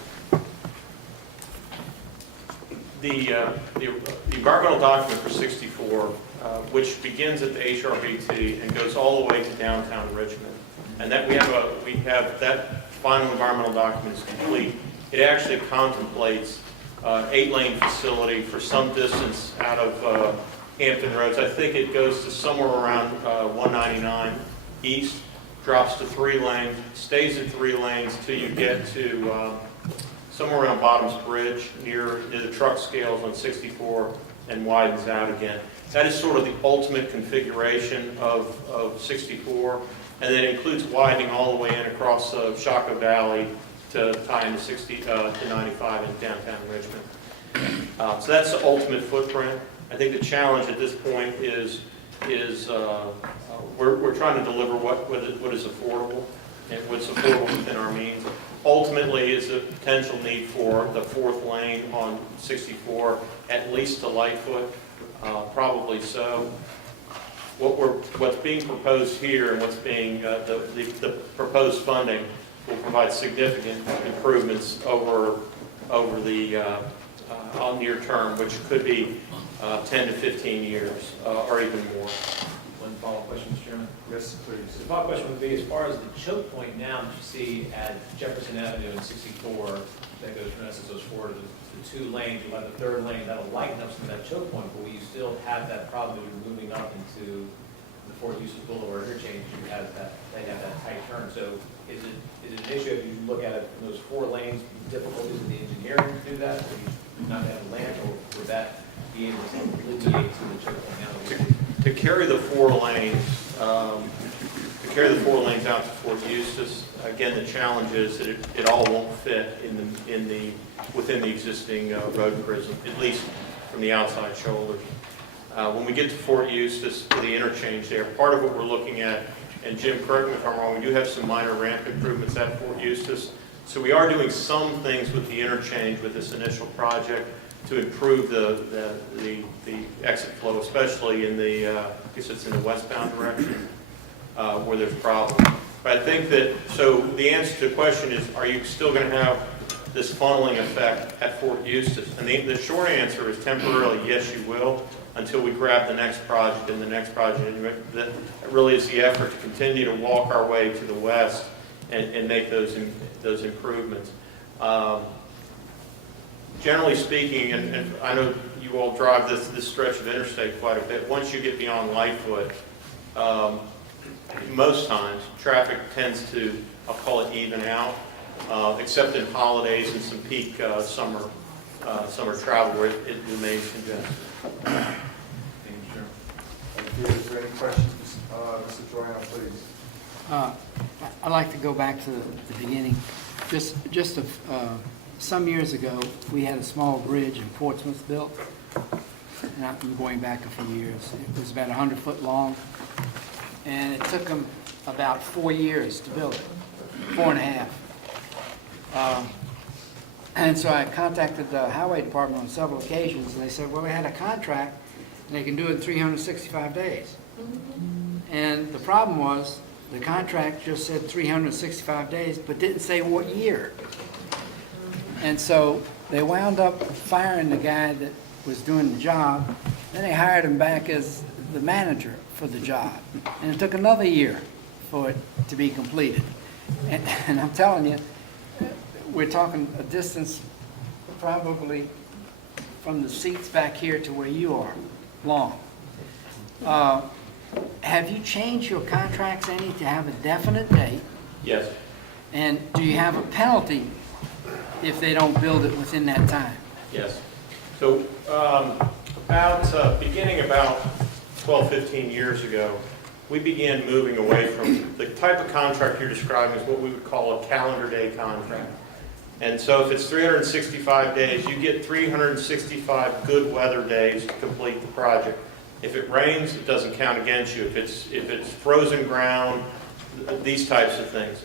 The environmental document for 64, which begins at the HRBT and goes all the way to downtown Richmond, and that we have that final environmental document is complete. It actually contemplates 8-lane facility for some distance out of Hampton Roads. I think it goes to somewhere around 199 east, drops to 3 lanes, stays at 3 lanes till you get to somewhere around Bottoms Bridge near the truck scales on 64 and widens out again. That is sort of the ultimate configuration of 64, and then includes widening all the way in across Shockoe Valley to tie into 95 in downtown Richmond. So that's the ultimate footprint. I think the challenge at this point is we're trying to deliver what is affordable and what's affordable within our means. Ultimately, is the potential need for the 4th lane on 64 at least to Lightfoot, probably so. What's being proposed here and what's being the proposed funding will provide significant improvements over the on near term, which could be 10 to 15 years or even more. One follow-up question, Mr. Chairman. Yes, please. The follow-up question would be, as far as the choke point now that you see at Jefferson Avenue and 64, that goes from those 4 to the 2 lanes, you'll have the 3rd lane, that'll lighten up some of that choke point, but will you still have that problem if you're moving up into the Fort Eustis Boulevard interchange, they have that tight turn. So is it an issue if you look at it from those 4 lanes, difficulties in the engineering to do that, or you not have a land, or would that be able to alleviate some of the choke point now? To carry the 4 lanes, out to Fort Eustis, again, the challenge is that it all won't fit within the existing road prism, at least from the outside shoulders. When we get to Fort Eustis, to the interchange there, part of what we're looking at, and Jim, correct me if I'm wrong, we do have some minor ramp improvements at Fort Eustis. So we are doing some things with the interchange with this initial project to improve the exit flow, especially in I guess it's in the westbound direction, where there's problems. But I think that, so the answer to the question is, are you still going to have this funneling effect at Fort Eustis? And the short answer is temporarily, yes, you will, until we grab the next project and the next project. And that really is the effort to continue to walk our way to the west and make those improvements. generally speaking, and I know you all drive this stretch of interstate quite a bit, once you get beyond Lightfoot, most times, traffic tends to, I'll call it even out, except in holidays and some peak summer travel where it remains congested. Thank you. Is there any questions? Mr. Troiano, please. I'd like to go back to the beginning. Some years ago, we had a small bridge in Portsmouth built, and I'm going back a few years. It was about 100 foot long, and it took them about 4 years to build it, 4.5. And so I contacted the highway department on several occasions, and they said, well, they had a contract, and they can do it in 365 days. And the problem was, the contract just said 365 days, but didn't say what year. And so they wound up firing the guy that was doing the job. Then they hired him back as the manager for the job. And it took another year for it to be completed. And I'm telling you, we're talking a distance probably from the seats back here to where you are, long. Have you changed your contracts any to have a definite date? Yes. And do you have a penalty if they don't build it within that time? Yes. So beginning about 12, 15 years ago, we began moving away from the type of contract you're describing is what we would call a calendar day contract. And so if it's 365 days, you get 365 good weather days to complete the project. If it rains, it doesn't count against you. If it's frozen ground, these types of things.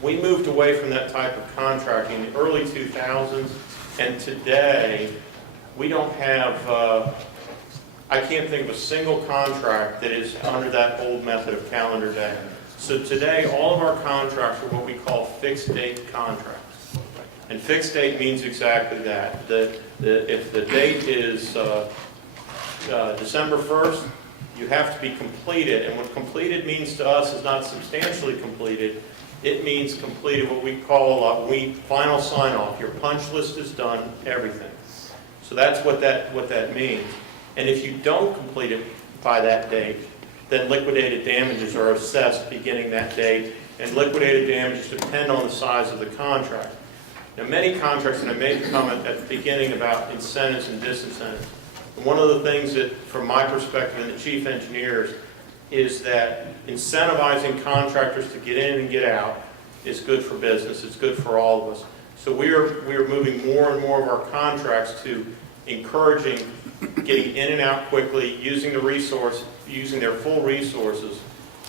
We moved away from that type of contracting in the early 2000s, and today we don't have, I can't think of a single contract that is under that old method of calendar day. So today all of our contracts are what we call fixed date contracts. And fixed date means exactly that. If the date is December 1st, you have to be completed. And what completed means to us is not substantially completed. It means completed what we call final sign-off. Your punch list is done, everything. So that's what that means. And if you don't complete it by that date, then liquidated damages are assessed beginning that date. And liquidated damages depend on the size of the contract. Now, many contracts, and I made the comment at the beginning about incentives and disincentives. And one of the things that, from my perspective and the chief engineers, is that incentivizing contractors to get in and get out is good for business. It's good for all of us. So we are moving more and more of our contracts to encouraging getting in and out quickly, using their full resources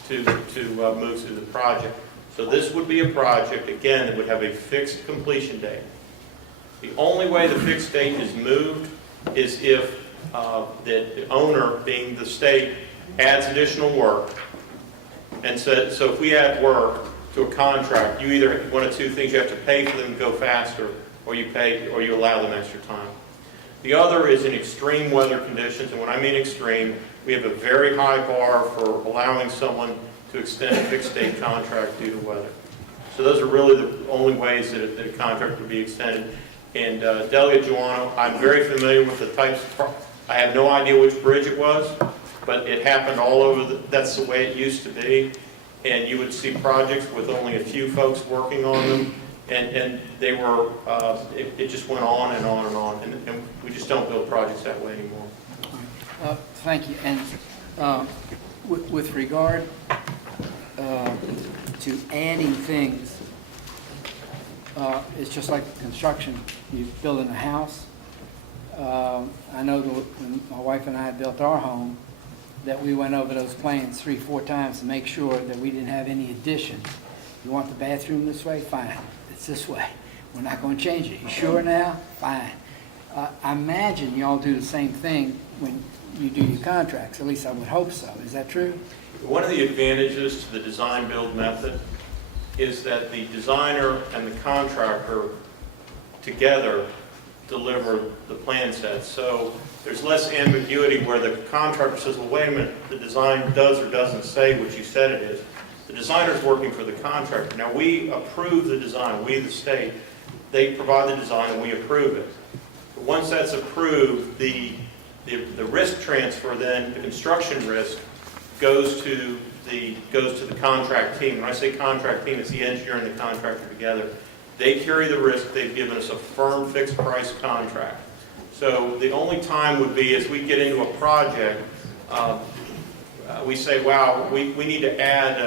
to move through the project. So this would be a project, again, that would have a fixed completion date. The only way the fixed date is moved is if the owner, being the state, adds additional work. And so if we add work to a contract, you either, one of two things, you have to pay for them to go faster, or you allow them extra time. The other is in extreme weather conditions, and when I mean extreme, we have a very high bar for allowing someone to extend a fixed date contract due to weather. So those are really the only ways that a contract would be extended. And Delegate Joanno, I'm very familiar with the types of, I have no idea which bridge it was, but it happened all over, that's the way it used to be. And you would see projects with only a few folks working on them, and they were, it just went on and on and on, and we just don't build projects that way anymore. Thank you. And with regard to adding things, it's just like construction. You're building a house. I know that when my wife and I built our home, that we went over those plans 3-4 times to make sure that we didn't have any additions. You want the bathroom this way? Fine. It's this way. We're not going to change it. You sure now? Fine. I imagine y'all do the same thing when you do your contracts. At least I would hope so. Is that true? One of the advantages to the design-build method is that the designer and the contractor together deliver the plan set. So there's less ambiguity where the contractor says, well, wait a minute, the design does or doesn't say what you said it is. The designer's working for the contractor. Now, we approve the design, we, the state. They provide the design and we approve it. But once that's approved, the risk transfer then, the construction risk, goes to the contract team. When I say contract team, it's the engineer and the contractor together. They carry the risk. They've given us a firm fixed price contract. So the only time would be as we get into a project, we say, wow, we need to add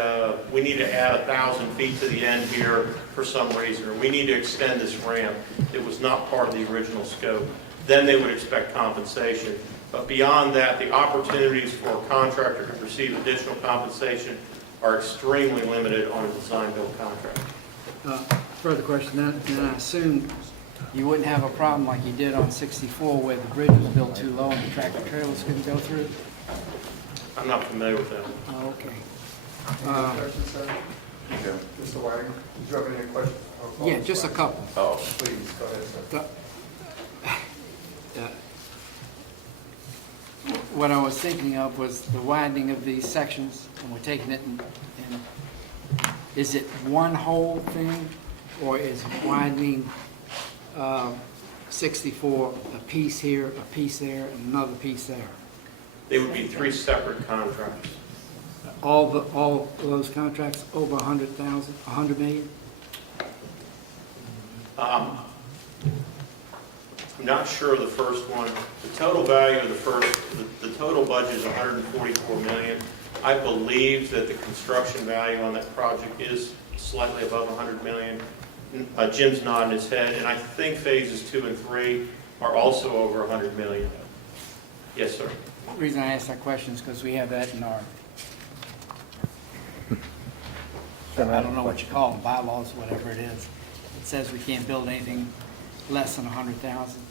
1,000 feet to the end here for some reason, or we need to extend this ramp. It was not part of the original scope. Then they would expect compensation. But beyond that, the opportunities for a contractor to receive additional compensation are extremely limited on a design-build contract. Further question, then I assume you wouldn't have a problem like you did on 64 where the bridge was built too low and the tractor trailers couldn't go through? I'm not familiar with that. Oh, okay. Any questions, sir? Mr. Wagner, did you have any questions? Yeah, just a couple. Oh, Please, go ahead, sir. What I was thinking of was the widening of these sections, and we're taking it and is it one whole thing, or is widening 64 a piece here, a piece there, and another piece there? They would be 3 separate contracts. All of those contracts over 100,000, 100 million? I'm not sure of the first one. The total value of the total budget is $144 million. I believe that the construction value on that project is slightly above $100 million. Jim's nodding his head, and I think phases 2 and 3 are also over $100 million. Yes, sir. The reason I asked that question is because we have that in our, I don't know what you call them, bylaws, whatever it is. It says we can't build anything less than 100,000.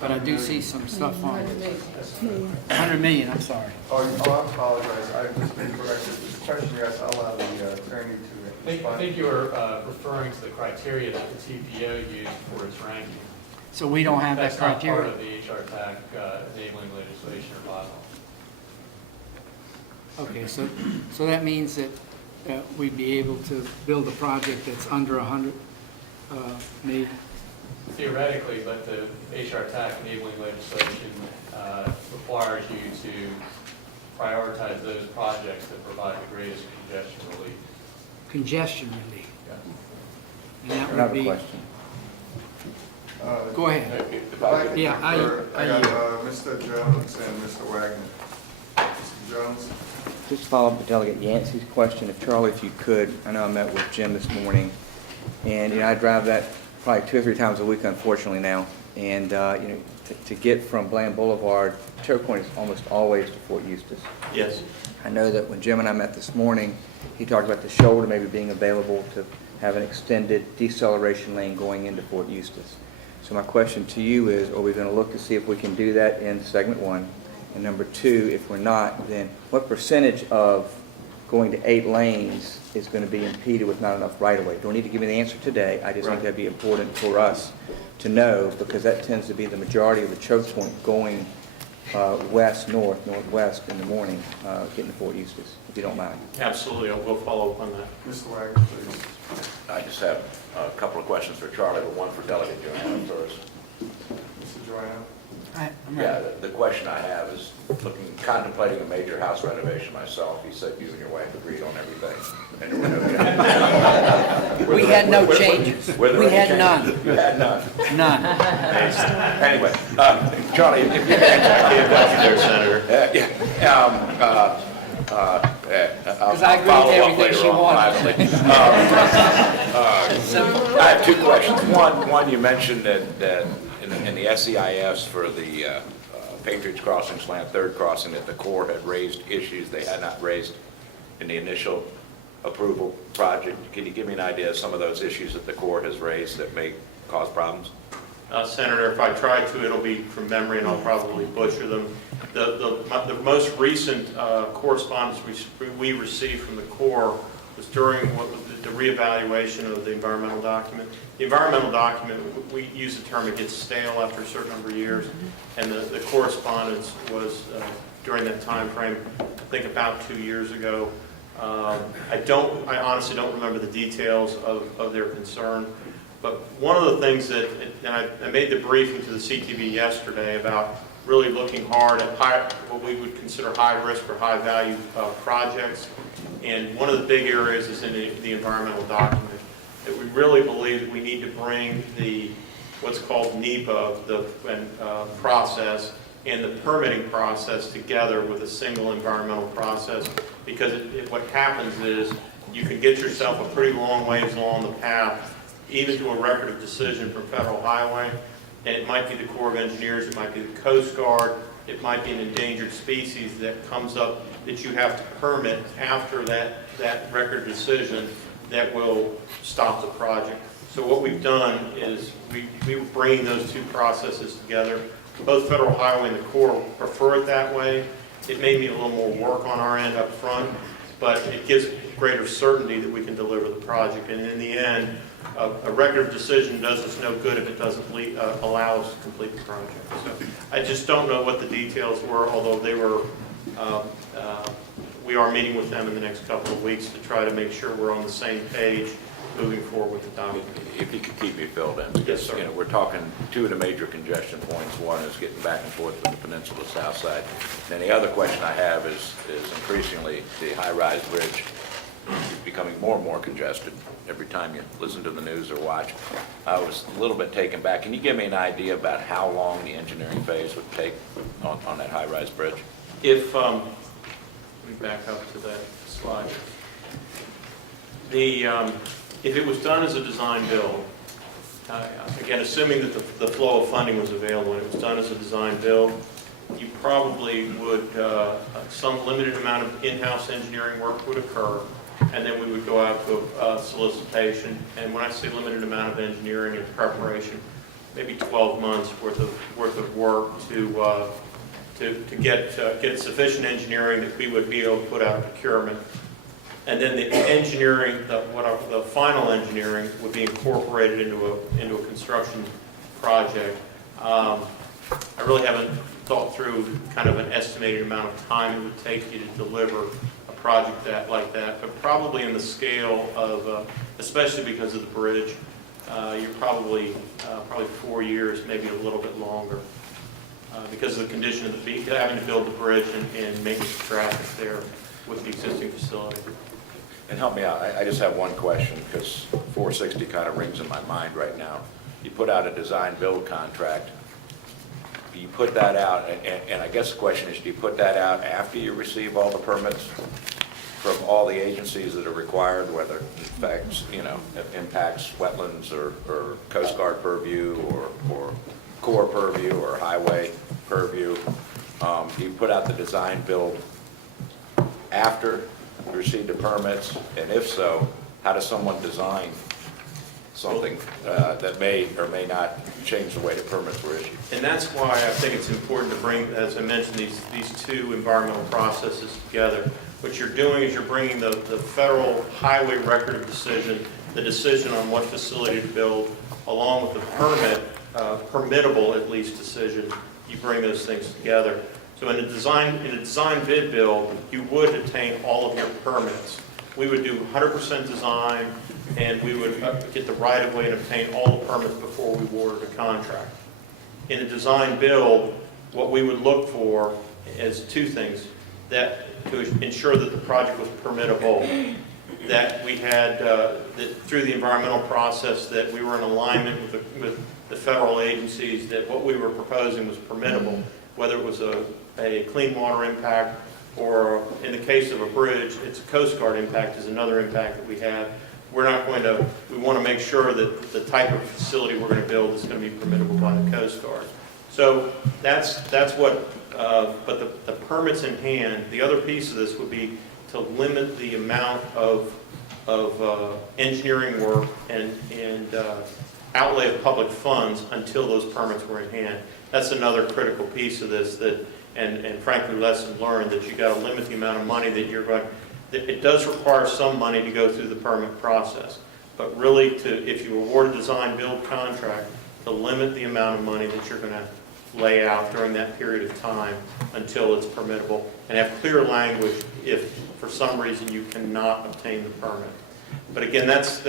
But I do see some stuff on 100 million, I'm sorry. Oh, I apologize, I've just been corrected. This question you asked, I'll allow the attorney to I respond. think you were referring to the criteria that the TPO used for its ranking. So we don't have that That's not part criteria? of the Hrtac enabling legislation or bylaw. Okay, so that means that we'd be able to build a project that's under 100 million? Theoretically, but the Hrtac enabling legislation requires you to prioritize those projects that provide the greatest congestion relief. Congestion relief. And that would Another be, question. go ahead. If I could Yeah, refer, I got I- Mr. Jones and Mr. Wagner. Mr. Jones? Just to follow up with Delegate Yancey's question, if Charlie, if you could, I know I met with Jim this morning, and, I drive that probably 2 or 3 times a week, unfortunately now, and, to get from Bland Boulevard, choke point is almost always to Fort Eustis. Yes. I know that when Jim and I met this morning, he talked about the shoulder maybe being available to have an extended deceleration lane going into Fort Eustis. So my question to you is, are we going to look to see if we can do that in segment 1? And number 2, if we're not, then what percentage of going to 8 lanes is going to be impeded with not enough right-of-way? Don't need to give me the answer today. I just think that'd be important for us to know, because that tends to be the majority of the choke point going west, north, northwest in the morning, getting to Fort Eustis, if you don't mind. Absolutely. I'll go follow up on that. Mr. Wagner, please. I just have a couple of questions for Charlie, but one for Delegate Joanna first. Mr. Joanna? I'm Yeah, ready. the question I have is contemplating a major house renovation myself. You said you and your wife agreed on everything. And there were no changes. We had no changes. Were there We any had changes? none. You had none. None. Anyway, Charlie, if you can There, Senator. Because I agree with everything she wanted. I have 2 questions. One, you mentioned that in the SEIS for the Patriots Crossing Slant Third Crossing, that the Corps had raised issues they had not raised in the initial approval project. Can you give me an idea of some of those issues that the Corps has raised that may cause problems? Senator, if I try to, it'll be from memory, and I'll probably butcher them. The most recent correspondence we received from the Corps was during the reevaluation of the environmental document. The environmental document, we use the term, it gets stale after a certain number of years, and the correspondence was during that time frame, I think about 2 years ago. I honestly don't remember the details of their concern. But one of the things that, and I made the briefing to the CTV yesterday about really looking hard at what we would consider high risk or high value projects. And one of the big areas is in the environmental document, that we really believe that we need to bring what's called NEPA, the process, and the permitting process together with a single environmental process, because what happens is you can get yourself a pretty long ways along the path, even to a record of decision from Federal Highway, and it might be the Corps of Engineers, it might be the Coast Guard, it might be an endangered species that comes up that you have to permit after that record decision that will stop the project. So what we've done is we were bringing those two processes together. Both Federal Highway and the Corps prefer it that way. It may mean a little more work on our end up front, but it gives greater certainty that we can deliver the project. And in the end, a record of decision does us no good if it doesn't allow us to complete the project. So I just don't know what the details were, although they were, we are meeting with them in the next couple of weeks to try to make sure we're on the same page moving forward with the document. If you could keep me filled in, because, Yes, sir. you know, we're talking two of the major congestion points. One is getting back and forth with the peninsula south side. And the other question I have is increasingly the high-rise bridge is becoming more and more congested every time you listen to the news or watch. I was a little bit taken back. Can you give me an idea about how long the engineering phase would take on that high-rise bridge? If, let me back up to that slide. If it was done as a design build, again, assuming that the flow of funding was available and it was done as a design build, you probably would, some limited amount of in-house engineering work would occur, and then we would go out to solicitation. And when I say limited amount of engineering and preparation, maybe 12 months worth of work to get sufficient engineering that we would be able to put out procurement. And then the engineering, the final engineering would be incorporated into a construction project. I really haven't thought through kind of an estimated amount of time it would take you to deliver a project like that, but probably in the scale of, especially because of the bridge, you're probably 4 years, maybe a little bit longer, because of the condition of having to build the bridge and maintenance traffic there with the existing facility. And help me out, I just have one question, because 460 kind of rings in my mind right now. You put out a design-build contract, do you put that out, and I guess the question is, do you put that out after you receive all the permits from all the agencies that are required, whether it affects, you know, impacts wetlands or Coast Guard purview or Corps purview or highway purview? Do you put out the design-build after receive the permits, and if so, how does someone design something that may or may not change the way the permits were issued? And that's why I think it's important to bring, as I mentioned, these two environmental processes together. What you're doing is you're bringing the federal highway record of decision, the decision on what facility to build, along with the permittable at least decision. You bring those things together. So in a design bid build, you would obtain all of your permits. We would do 100% design, and we would get the right of way and obtain all the permits before we awarded a contract. In a design build, what we would look for is two things: that to ensure that the project was permittable, that we had that through the environmental process that we were in alignment with the federal agencies, that what we were proposing was permittable, whether it was a clean water impact, or in the case of a bridge, it's a Coast Guard impact is another impact that we have. We want to make sure that the type of facility we're going to build is going to be permittable by the Coast Guard. So that's what, but the permits in hand, the other piece of this would be to limit the amount of engineering work and outlay of public funds until those permits were in hand. That's another critical piece of this, and frankly, lesson learned, that you got to limit the amount of money that you're going. It does require some money to go through the permit process, but really, if you award a design-build contract, to limit the amount of money that you're going to lay out during that period of time until it's permittable, and have clear language if for some reason you cannot obtain the permit. But again, that's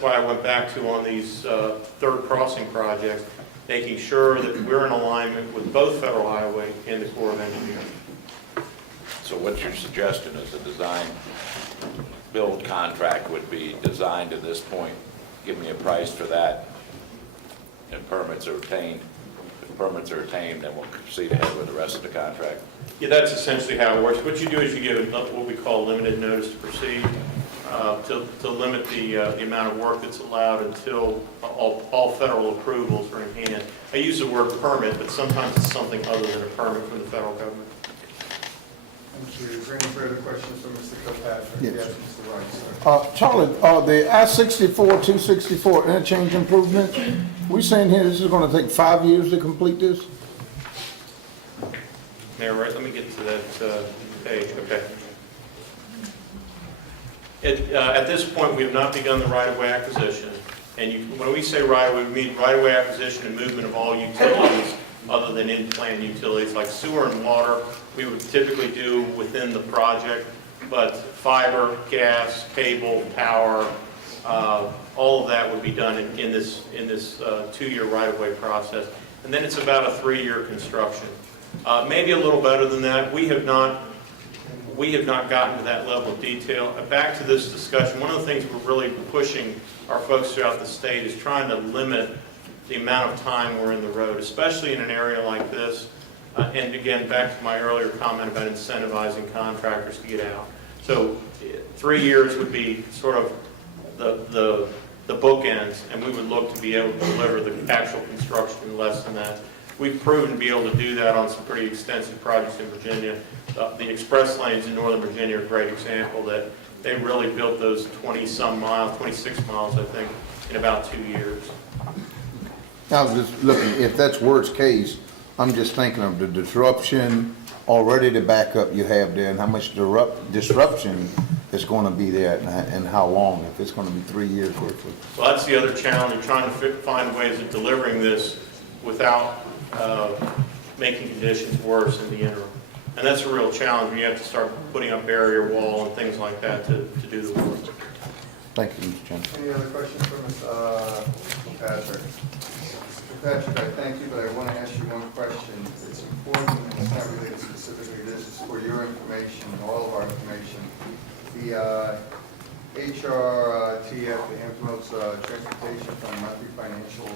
why I went back to on these third crossing projects, making sure that we're in alignment with both Federal Highway and the Corps of Engineers. So what you're suggesting is the design build contract would be designed to this point, give me a price for that, and permits are obtained. If permits are obtained, then we'll proceed ahead with the rest of the contract. Yeah, that's essentially how it works. What you do is you give what we call limited notice to proceed, to limit the amount of work that's allowed until all federal approvals are in hand. I use the word permit, but sometimes it's something other than a permit from the federal government. Thank you. Is there any further questions for Mr. Kilpatrick? Yes. Yes, Mr. Wright, sir. Charlie, the I-64, 264 interchange improvement, we saying here this is gonna take 5 years to complete this? Mayor, right, let me get to that page, okay. At this point, we have not begun the right-of-way acquisition. And when we say right-of-way, we mean right-of-way acquisition and movement of all utilities other than in-plan utilities like sewer and water. We would typically do within the project, but fiber, gas, cable, power, all of that would be done in this 2-year right-of-way process. And then it's about a 3-year construction. Maybe a little better than that. We have not gotten to that level of detail. Back to this discussion, one of the things we're really pushing our folks throughout the state is trying to limit the amount of time we're in the road, especially in an area like this. And again, back to my earlier comment about incentivizing contractors to get out. So 3 years would be sort of the bookends, and we would look to be able to deliver the actual construction in less than that. We've proven to be able to do that on some pretty extensive projects in Virginia. The express lanes in Northern Virginia are a great example that they really built those 20-some miles, 26 miles, I think, in about 2 years. I was just looking, if that's worst case, I'm just thinking of the disruption, already the backup you have there, and how much disruption is gonna be there, and how long, if it's gonna be 3 years worth of. Well, that's the other challenge. You're trying to find ways of delivering this without making conditions worse in the interim. And that's a real challenge. You have to start putting up barrier wall and things like that to do the work. Thank you, Mr. Chairman. Any other questions for Mr. Patrick? Mr. Patrick, I thank you, but I want to ask you one question. It's important, and it's not related specifically to this. It's for your information, all of our information. The HRTF, the Hampton Transportation Fund Monthly Financial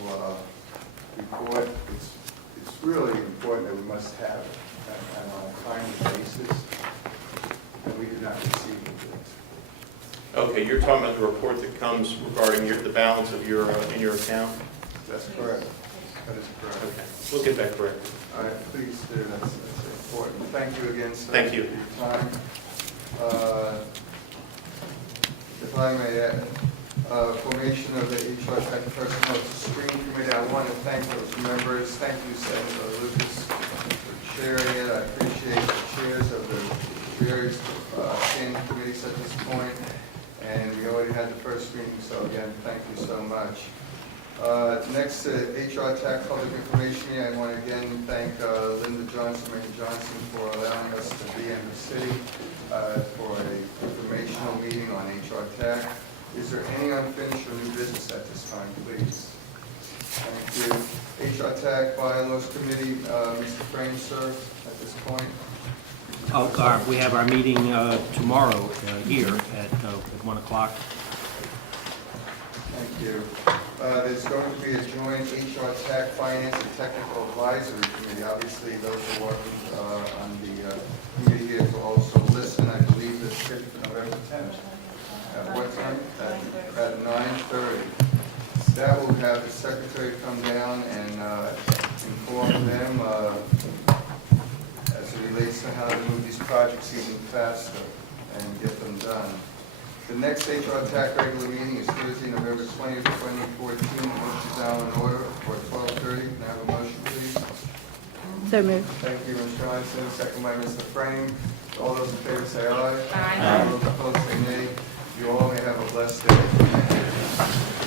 Report, it's really important that we must have it on a timely basis, and we did not receive it. Okay, you're talking about the report that comes regarding the balance of your in your account? That's correct. That is correct. Okay, we'll get that corrected. All right, please do. That's important. Thank you again, sir. Thank you. For your time. If I may add, formation of the Hrtac Personnel Screening Committee, I want to thank those members. Thank you, Senator Lucas, for chairing it. I appreciate the chairs of the various standing committees at this point. And we already had the first screening, so again, thank you so much. Next to Hrtac Public Information, I want to again thank Linda Johnson, Mayor Johnson, for allowing us to be in the city for an informational meeting on Hrtac. Is there any unfinished or new business at this time, please? Thank you. Hrtac Bylaws Committee, Mr. Frame, sir, at this point. We have our meeting tomorrow here at 1 o'clock. Thank you. There's going to be a joint Hrtac Finance and Technical Advisory Committee. Obviously, those who are on the committee here will also listen. I believe it's scheduled for November 10th. At what time? At 9:30. That will have the secretary come down and inform them as it relates to how to move these projects even faster and get them done. The next Hrtac regular meeting is Thursday, November 20th, 2014. Motion down in order for 12:30. Can I have a motion, please? So moved. Thank you, Ms. Johnson. Second by Mr. Frame. All those in favor say aye. Aye. All those opposed say nay. You all may have a blessed day.